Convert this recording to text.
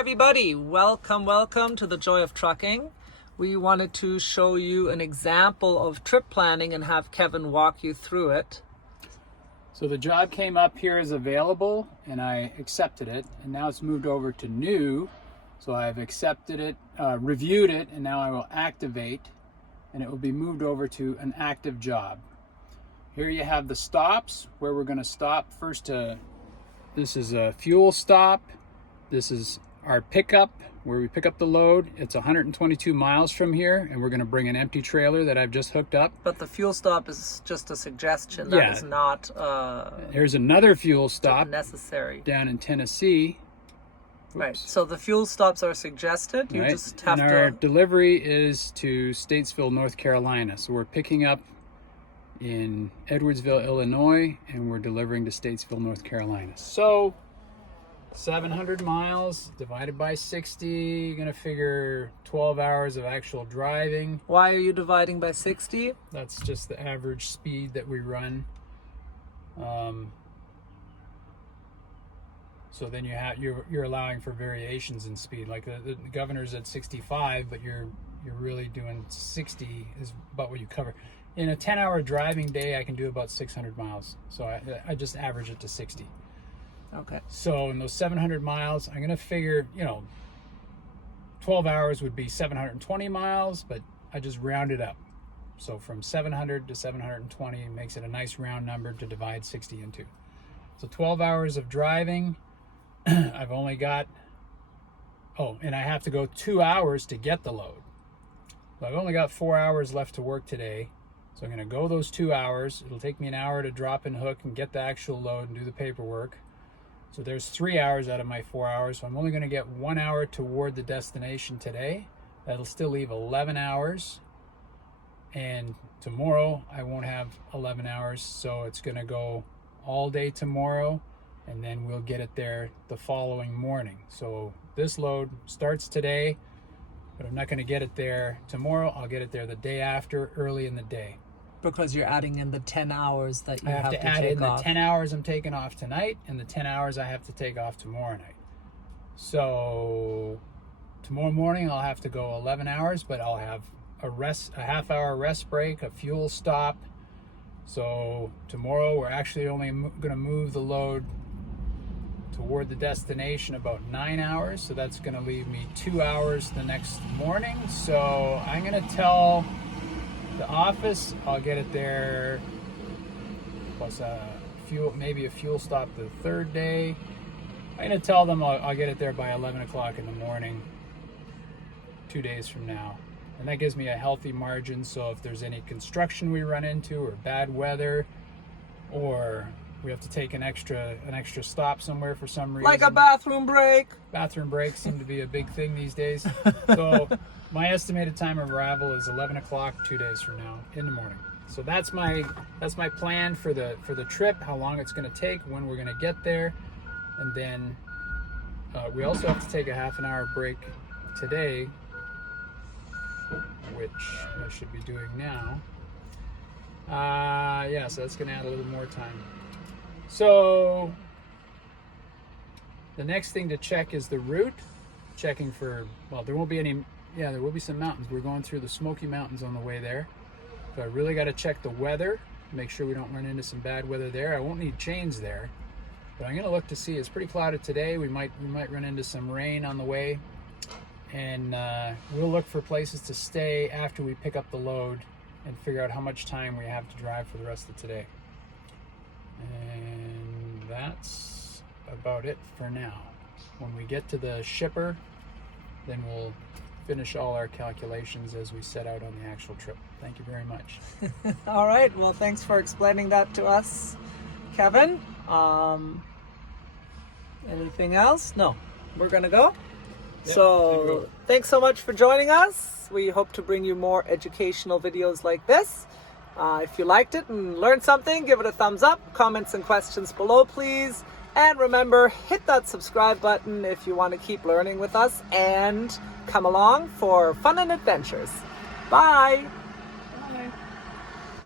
everybody, welcome to the Joy of Trucking. We wanted to show you an example of trip planning and have Kevin walk you through it. So the job came up here as available and I accepted it, and now it's moved over to new. So I've accepted it, reviewed it, and now I will activate, and it will be moved over to an active job. Here you have the stops where we're going to stop. First, this is a fuel stop. This is our pickup where we pick up the load. It's 122 miles from here, and we're going to bring an empty trailer that I've just hooked up. But the fuel stop is just a suggestion. That is not Here's another fuel stop necessary down in Tennessee. Oops. Right. So the fuel stops are suggested. You just have and our delivery is to Statesville, North Carolina. So we're picking up in Edwardsville, Illinois, and we're delivering to Statesville, North Carolina. So 700 miles divided by 60, you're gonna figure 12 hours of actual driving. Why are you dividing by 60? That's just the average speed that we run. So then you're allowing for variations in speed. Like the governor's at 65, but you're really doing 60 is about what you cover. In a 10-hour driving day, I can do about 600 miles. So I just average it to 60. Okay. So in those 700 miles, I'm going to figure, 12 hours would be 720 miles, but I just round it up. So from 700 to 720 makes it a nice round number to divide 60 into. So 12 hours of driving, I've only got, and I have to go 2 hours to get the load. So I've only got 4 hours left to work today. So I'm going to go those 2 hours. It'll take me an hour to drop and hook and get the actual load and do the paperwork. So there's 3 hours out of my 4 hours. So I'm only going to get 1 hour toward the destination today. That'll still leave 11 hours. And tomorrow I won't have 11 hours. So it's going to go all day tomorrow, and then we'll get it there the following morning. So this load starts today, but I'm not going to get it there tomorrow. I'll get it there the day after, early in the day. Because you're adding in the 10 hours that you I have to add take in off. the 10 hours I'm taking off tonight and the 10 hours I have to take off tomorrow night. So tomorrow morning I'll have to go 11 hours, but I'll have a half-hour rest break, a fuel stop. So tomorrow we're actually only going to move the load toward the destination about 9 hours. So that's going to leave me 2 hours the next morning. So I'm going to tell the office I'll get it there plus maybe a fuel stop the third day. I'm going to tell them I'll get it there by 11 o'clock in the morning 2 days from now. And that gives me a healthy margin, so if there's any construction we run into or bad weather, or we have to take an extra stop somewhere for some reason. Like a bathroom break. Bathroom breaks seem to be a big thing these days. So my estimated time of arrival is 11 o'clock 2 days from now in the morning. So that's my plan for the trip, how long it's going to take, when we're going to get there. And then we also have to take a half an hour break today, which I should be doing now. So that's going to add a little more time. So the next thing to check is the route. Checking for, there won't be any, there will be some mountains. We're going through the Smoky Mountains on the way there. So I really got to check the weather, make sure we don't run into some bad weather there. I won't need chains there, but I'm going to look to see. It's pretty clouded today. We might run into some rain on the way. And we'll look for places to stay after we pick up the load and figure out how much time we have to drive for the rest of today. And that's about it for now. When we get to the shipper, then we'll finish all our calculations as we set out on the actual trip. Thank you very much. All right. Well, thanks for explaining that to us, Kevin. Anything else? No. We're going to go. Yep, so thanks so much for joining us. We hope to bring you more educational videos like this. If you liked it and learned something, give it a thumbs up. Comments and questions below, please. And remember, hit that subscribe button if you want to keep learning with us and come along for fun and adventures. Bye.